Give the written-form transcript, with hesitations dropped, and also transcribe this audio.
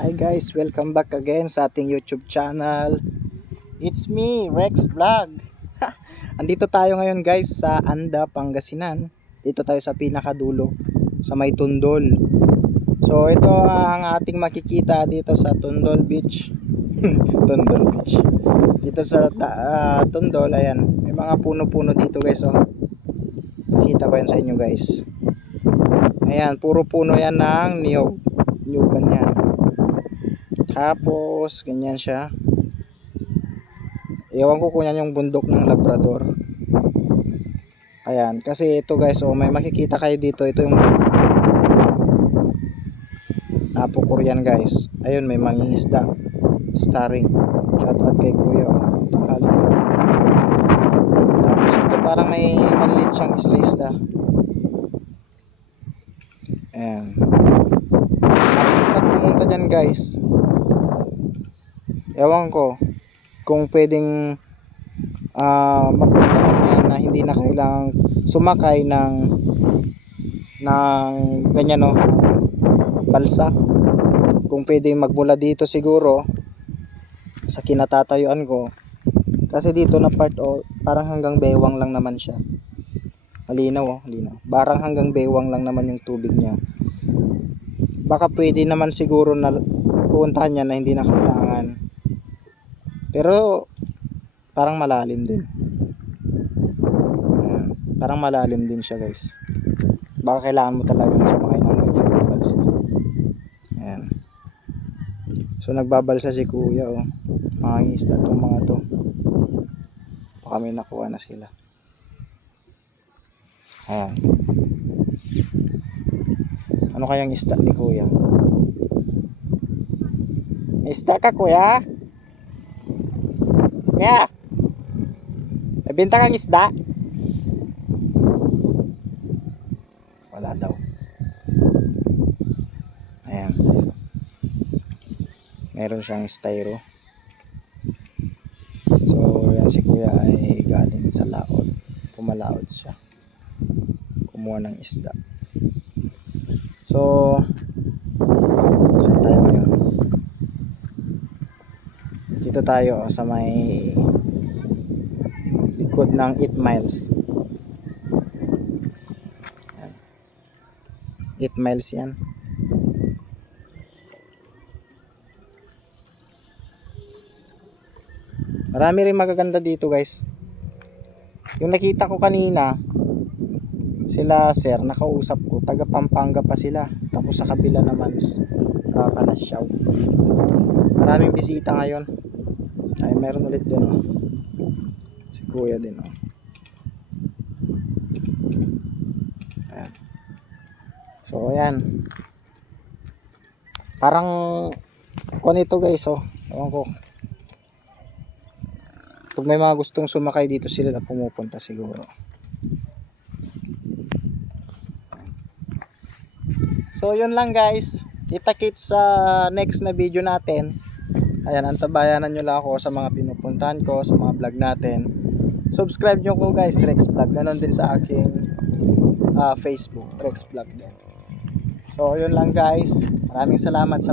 Hi guys, welcome back again sa ating YouTube channel. It's me, Rex Vlog. Andito tayo ngayon guys sa Anda, Pangasinan. Dito tayo sa pinakadulo, sa may Tundol. So ito ang ating makikita dito sa Tundol Beach. Tundol Beach. Dito sa Tundol, ayan. May mga puno-puno dito guys, oh. Nakita ko yan sa inyo guys. Ayan, puro puno yan ng niyog. Niyugan yan. Tapos ganyan siya. Ewan ko kung yan yung bundok ng Labrador. Ayan, kasi ito guys, oh, may makikita kayo dito. Ito yung napukor yan guys. Ayun, may mangingisda. Starring. Shout out kay kuya, oh. Tanghali daw. Tapos ito parang may maliit siyang isla-isla. Ayan. Masarap pumunta dyan guys. Ewan ko kung pwedeng mapuntahan yan na hindi na kailangang sumakay ng ganyan, no, balsa. Kung pwedeng magmula dito siguro sa kinatatayuan ko, kasi dito na part, oh, parang hanggang bewang lang naman siya. Malinaw, oh, malinaw. Parang hanggang bewang lang naman yung tubig niya. Baka pwede naman siguro na pupuntahan niya na hindi na kailangan. Pero parang malalim din. Ayan, parang malalim din siya guys. Baka kailangan mo talaga sumakay ng ganyan balsa. Ayan. So nagbabalsa si kuya, oh. Mga isda tong mga to. Baka may nakuha na sila. Ayan. Ano kayang isda ni kuya? Isda ka kuya? Yeah. May benta kang isda? Wala daw. Ayan. Meron siyang styro. So, yan si kuya ay galing sa laot. Pumalaot siya. Kumuha ng isda. So, saan tayo ngayon? Dito tayo sa may likod ng 8 miles. 8 miles yan. Marami rin magaganda dito guys. Yung nakita ko kanina, sila sir, nakausap ko, taga Pampanga pa sila. Tapos sa kabila naman, Kalasyaw. Maraming bisita ngayon. Ay, meron ulit doon, oh. Si kuya din, oh. Ayan. So ayan. Parang kung ito guys, oh. Ewan ko. Kung may mga gustong sumakay dito, sila na pumupunta siguro. So yun lang guys. Kita-kits sa next na video natin. Ayan, antabayanan nyo lang ako sa mga pinupuntahan ko, sa mga vlog natin. Subscribe nyo ko guys, Rex Vlog. Ganon din sa aking Facebook, Rex Vlog din. So yun lang guys. Maraming salamat sa